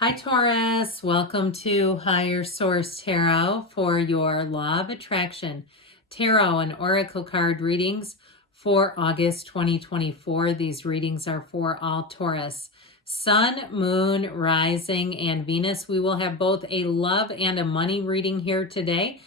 Hi, Taurus. Welcome to Higher Source Tarot for your Law of Attraction Tarot and Oracle card readings for August 2024. These readings are for all Taurus. Sun, Moon, Rising, and Venus. We will have both a love and a money reading here today.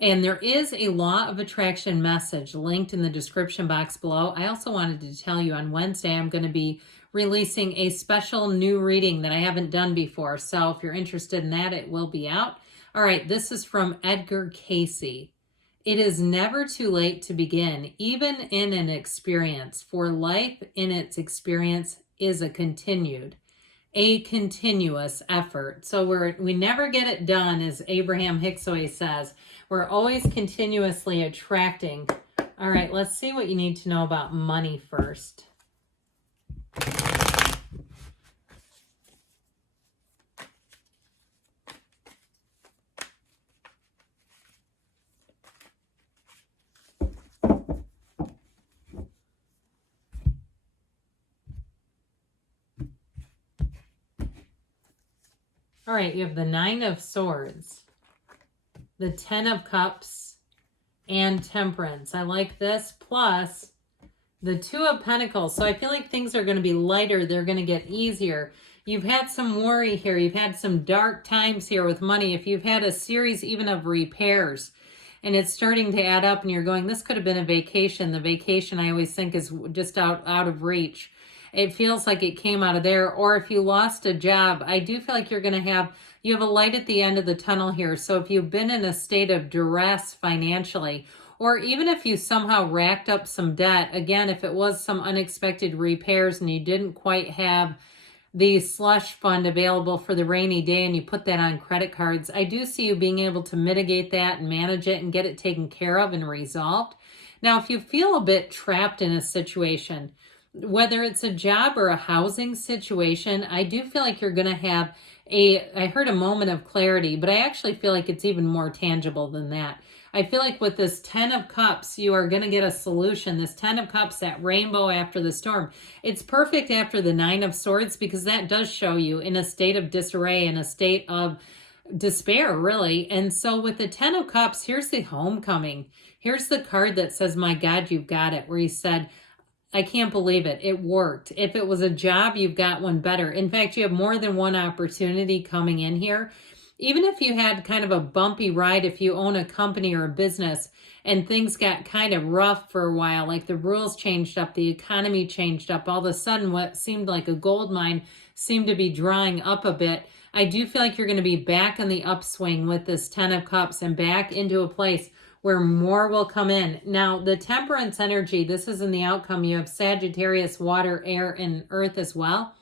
And there is a Law of Attraction message linked in the description box below. I also wanted to tell you on Wednesday I'm going to be releasing a special new reading that I haven't done before. So if you're interested in that, it will be out. All right, this is from Edgar Casey. It is never too late to begin, even in an experience, for life in its experience is a continuous effort. So we never get it done, as Abraham Hicks always says. We're always continuously attracting. All right, let's see what you need to know about money first. All right, you have the Nine of Swords, the Ten of Cups, and Temperance. I like this, plus the Two of Pentacles. So I feel like things are going to be lighter. They're going to get easier. You've had some worry here. You've had some dark times here with money. If you've had a series even of repairs and it's starting to add up and you're going, this could have been a vacation. The vacation I always think is just out of reach. It feels like it came out of there. Or if you lost a job, I do feel like you have a light at the end of the tunnel here. So if you've been in a state of duress financially, or even if you somehow racked up some debt, again, if it was some unexpected repairs and you didn't quite have the slush fund available for the rainy day and you put that on credit cards, I do see you being able to mitigate that and manage it and get it taken care of and resolved. Now, if you feel a bit trapped in a situation, whether it's a job or a housing situation, I do feel like you're going to have I heard a moment of clarity, but I actually feel like it's even more tangible than that. I feel like with this Ten of Cups, you are going to get a solution. This Ten of Cups, that rainbow after the storm, it's perfect after the Nine of Swords because that does show you in a state of disarray, in a state of despair, really. And so with the Ten of Cups, here's the homecoming. Here's the card that says, my God, you've got it, where he said, I can't believe it. It worked. If it was a job, you've got one better. In fact, you have more than one opportunity coming in here. Even if you had kind of a bumpy ride, if you own a company or a business and things got kind of rough for a while, like the rules changed up, the economy changed up, all of a sudden what seemed like a gold mine seemed to be drying up a bit. I do feel like you're going to be back on the upswing with this Ten of Cups and back into a place where more will come in. Now, the Temperance energy, this is in the outcome. You have Sagittarius, water, air, and earth as well.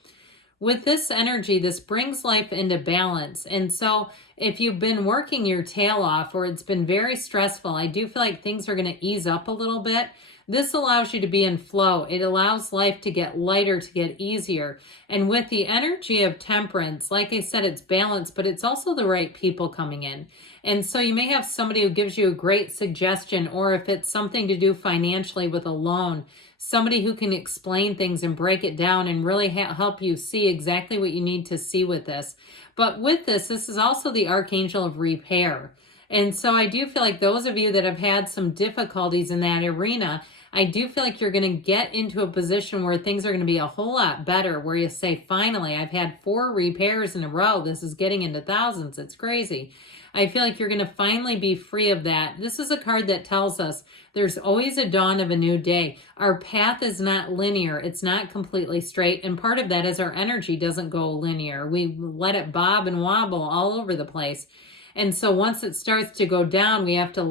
With this energy, this brings life into balance. And so if you've been working your tail off or it's been very stressful, I do feel like things are going to ease up a little bit. This allows you to be in flow. It allows life to get lighter, to get easier. And with the energy of Temperance, like I said, it's balance, but it's also the right people coming in. And so you may have somebody who gives you a great suggestion, or if it's something to do financially with a loan, somebody who can explain things and break it down and really help you see exactly what you need to see with this. But with this is also the Archangel of Repair. And so I do feel like those of you that have had some difficulties in that arena, I do feel like you're going to get into a position where things are going to be a whole lot better, where you say, finally, I've had 4 repairs in a row. This is getting into thousands. It's crazy. I feel like you're going to finally be free of that. This is a card that tells us there's always a dawn of a new day. Our path is not linear. It's not completely straight. And part of that is our energy doesn't go linear. We let it bob and wobble all over the place. And so once it starts to go down, we have to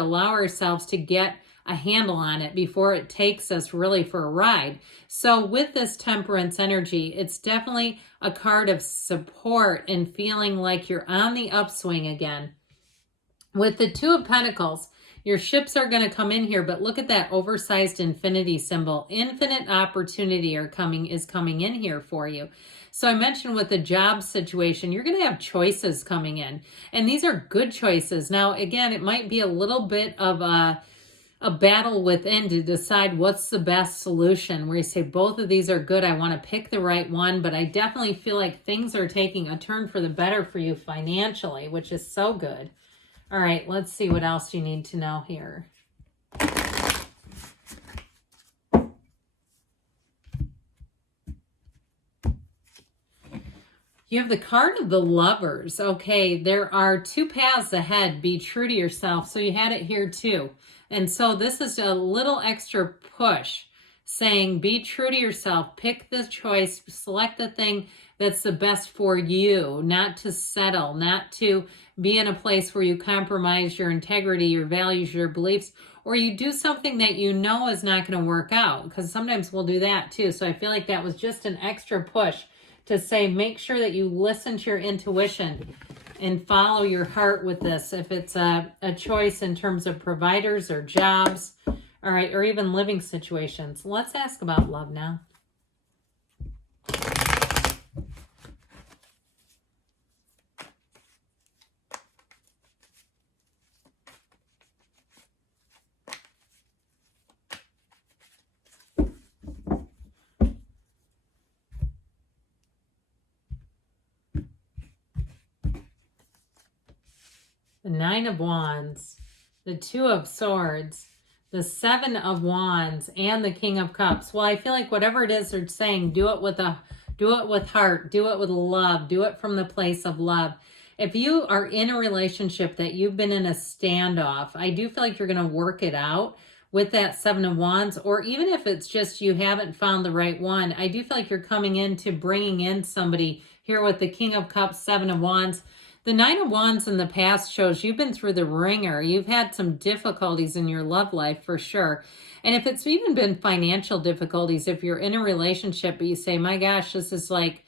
allow ourselves to get a handle on it before it takes us really for a ride. So with this Temperance energy, it's definitely a card of support and feeling like you're on the upswing again. With the Two of Pentacles, your ships are going to come in here, but look at that oversized infinity symbol. Infinite opportunity is coming in here for you. So I mentioned with the job situation, you're going to have choices coming in, and these are good choices. Now, again, it might be a little bit of a a battle within to decide what's the best solution, where you say both of these are good. I want to pick the right one, but I definitely feel like things are taking a turn for the better for you financially, which is so good. All right, let's see what else you need to know here. You have the card of the Lovers. Okay, there are two paths ahead. Be true to yourself. So you had it here too. And so this is a little extra push saying be true to yourself. Pick the choice. Select the thing that's the best for you. Not to settle. Not to be in a place where you compromise your integrity, your values, your beliefs, or you do something that you know is not going to work out. Because sometimes we'll do that too. So I feel like that was just an extra push to say, make sure that you listen to your intuition and follow your heart with this. If it's a choice in terms of providers or jobs, all right, or even living situations. Let's ask about love now. The Nine of Wands, the Two of Swords, the Seven of Wands, and the King of Cups. Well, I feel like whatever it is they're saying, do it with heart, do it with love, do it from the place of love. If you are in a relationship that you've been in a standoff, I do feel like you're going to work it out with that Seven of Wands, or even if it's just you haven't found the right one, I do feel like you're coming into bringing in somebody here with the King of Cups, Seven of Wands. The Nine of Wands in the past shows you've been through the ringer. You've had some difficulties in your love life for sure. And if it's even been financial difficulties, if you're in a relationship, but you say, my gosh, this is like,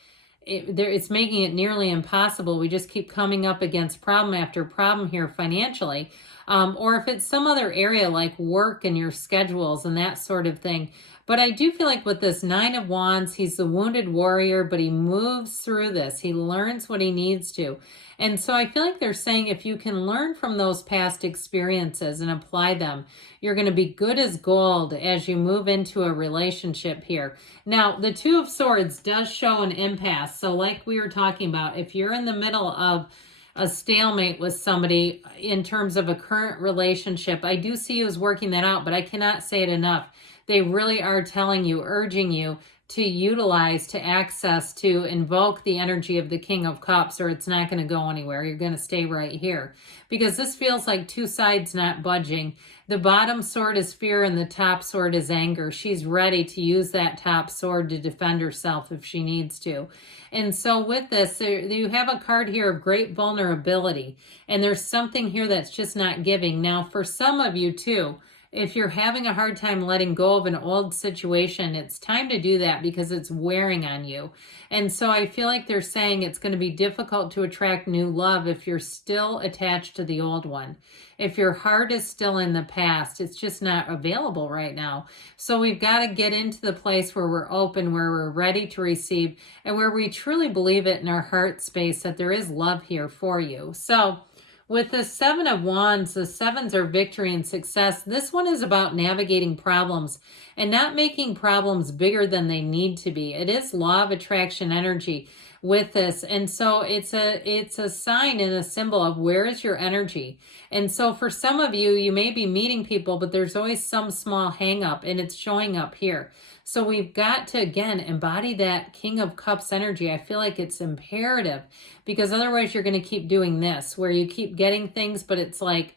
it's making it nearly impossible. We just keep coming up against problem after problem here financially. Or if it's some other area like work and your schedules and that sort of thing. But I do feel like with this Nine of Wands, he's the wounded warrior, but he moves through this. He learns what he needs to. And so I feel like they're saying if you can learn from those past experiences and apply them, you're going to be good as gold as you move into a relationship here. Now, the Two of Swords does show an impasse. So like we were talking about, if you're in the middle of a stalemate with somebody in terms of a current relationship, I do see you as working that out, but I cannot say it enough. They really are telling you, urging you to utilize, to access, to invoke the energy of the King of Cups, or it's not going to go anywhere. You're going to stay right here. Because this feels like two sides not budging. The bottom sword is fear and the top sword is anger. She's ready to use that top sword to defend herself if she needs to. And so with this, you have a card here of great vulnerability. And there's something here that's just not giving. Now, for some of you too, if you're having a hard time letting go of an old situation, it's time to do that because it's wearing on you. And so I feel like they're saying it's going to be difficult to attract new love if you're still attached to the old one. If your heart is still in the past, it's just not available right now. So we've got to get into the place where we're open, where we're ready to receive, and where we truly believe it in our heart space that there is love here for you. So with the Seven of Wands, the sevens are victory and success. This one is about navigating problems and not making problems bigger than they need to be. It is law of attraction energy with this. And so it's a sign and a symbol of where is your energy. And so for some of you, you may be meeting people, but there's always some small hang up and it's showing up here. So we've got to, again, embody that King of Cups energy. I feel like it's imperative because otherwise you're going to keep doing this where you keep getting things, but it's like,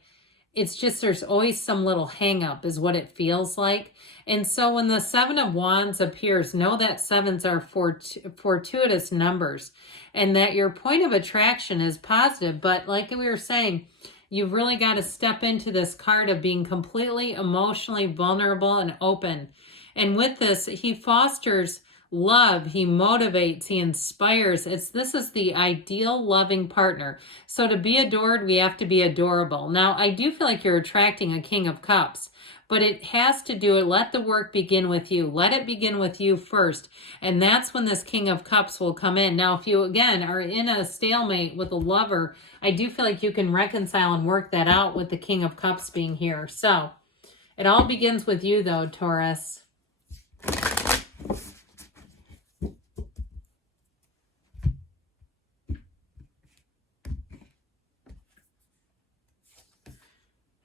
it's just, there's always some little hang up is what it feels like. And so when the Seven of Wands appears, know that sevens are fortuitous numbers and that your point of attraction is positive. But like we were saying, you've really got to step into this card of being completely emotionally vulnerable and open. And with this, he fosters love, he motivates, he inspires. This is the ideal loving partner. So to be adored, we have to be adorable. Now, I do feel like you're attracting a King of Cups, but it has to do it. Let the work begin with you. Let it begin with you first. And that's when this King of Cups will come in. Now, if you, again, are in a stalemate with a lover, I do feel like you can reconcile and work that out with the King of Cups being here. So It all begins with you, though, Taurus.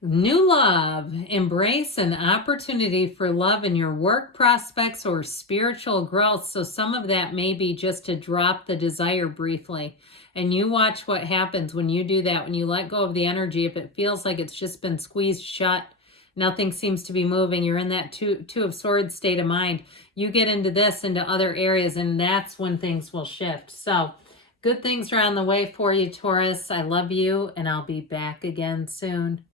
New love. Embrace an opportunity for love in your work prospects or spiritual growth. So some of that may be just to drop the desire briefly. And you watch what happens when you do that, when you let go of the energy. If it feels like it's just been squeezed shut, nothing seems to be moving, you're in that two of swords state of mind. You get into this, into other areas, and that's when things will shift. So good things are on the way for you, Taurus. I love you, and I'll be back again soon.